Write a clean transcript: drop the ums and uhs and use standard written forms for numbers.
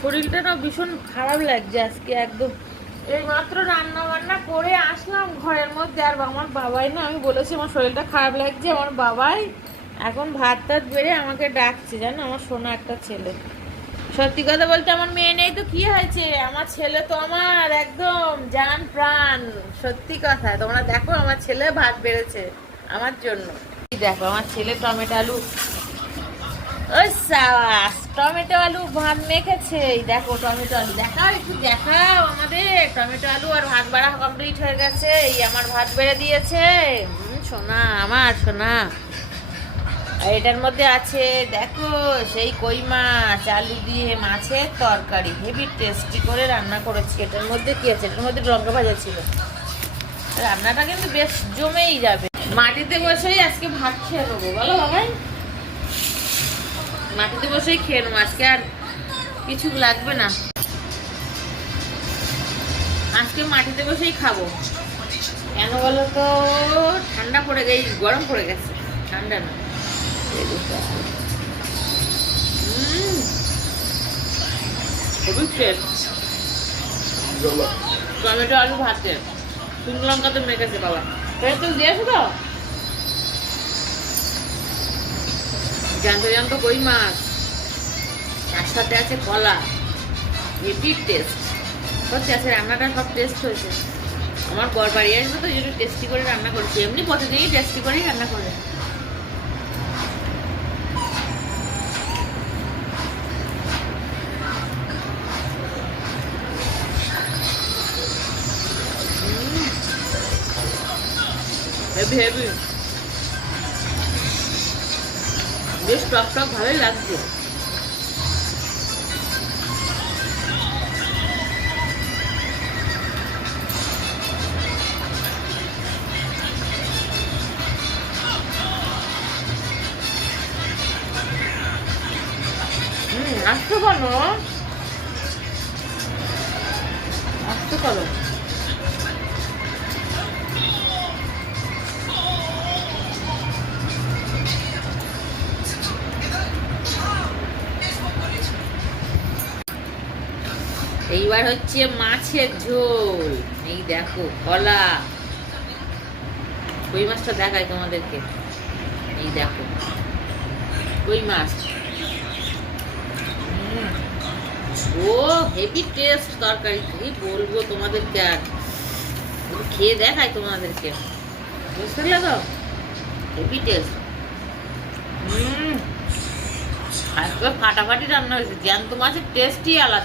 শরীরটা না ভীষণ খারাপ লাগছে আজকে একদম। এই মাত্র রান্না বান্না করে আসলাম ঘরের মধ্যে, আর আমার বাবাই না, আমি বলেছি আমার শরীরটা খারাপ লাগছে, আমার বাবাই এখন ভাত টাত বেড়ে আমাকে ডাকছে, জানো, আমার সোনা একটা ছেলে। সত্যি কথা বলতে আমার মেয়ে নেই তো কি হয়েছে, আমার ছেলে তো আমার একদম জান প্রাণ। সত্যি কথা, তোমরা দেখো আমার ছেলে ভাত বেড়েছে আমার জন্য। দেখো আমার ছেলে টমেটো আলু, ওই সাবাস, টমেটো আলু ভাত মেখেছে। এই দেখো টমেটো আলু, দেখাও একটু দেখাও আমাদের। টমেটো আলু আর ভাত বাড়া কমপ্লিট হয়ে গেছে। এই আমার ভাত বেড়ে দিয়েছে সোনা, আমার সোনা। আর এটার মধ্যে আছে দেখো সেই কই মাছ আলু দিয়ে মাছের তরকারি, হেভি টেস্টি করে রান্না করেছি। এটার মধ্যে কি আছে, এটার মধ্যে লঙ্কা ভাজা ছিল। রান্নাটা কিন্তু বেশ জমেই যাবে। মাটিতে বসেই আজকে ভাত খেয়ে নেবো, বলো বাবাই, মাটিতে বসেই খেয়ে নেবো আজকে, আর কিছু লাগবে না। আজকে মাটিতে বসেই খাবো। কেন বলো তো, ঠান্ডা পড়ে গেছে, গরম পড়ে গেছে, ঠান্ডা না। খুবই টেস্ট টমেটো আলু ভাতে, শুকনো লঙ্কা তো মেখেছে বাবা। তো দিয়েছো তো জানতো জানতো কই মাছ, তার সাথে আছে কলা, হেভি টেস্ট হচ্ছে। আছে রান্নাটা সব টেস্ট হয়েছে। আমার বর বাড়ি আসবে তো একটু টেস্টি করে রান্না করেছি, এমনি প্রতিদিনই টেস্টি করেই রান্না করে। হেভি হেভি, বেশ টক টক ভালোই লাগছে। আসতে বলো, আসতে করো। এইবার হচ্ছে মাছের ঝোল। এই দেখো কলা, কই মাছটা দেখাই তোমাদেরকে। এই দেখো কই মাছ, ও হেভি টেস্ট তরকারি, কি বলবো তোমাদেরকে, আর খেয়ে দেখাই তোমাদেরকে, বুঝতে লাগো, হেভি টেস্ট। আজকে ফাটাফাটি রান্না হয়েছে, জ্যান্ত মাছের টেস্টই আলাদা।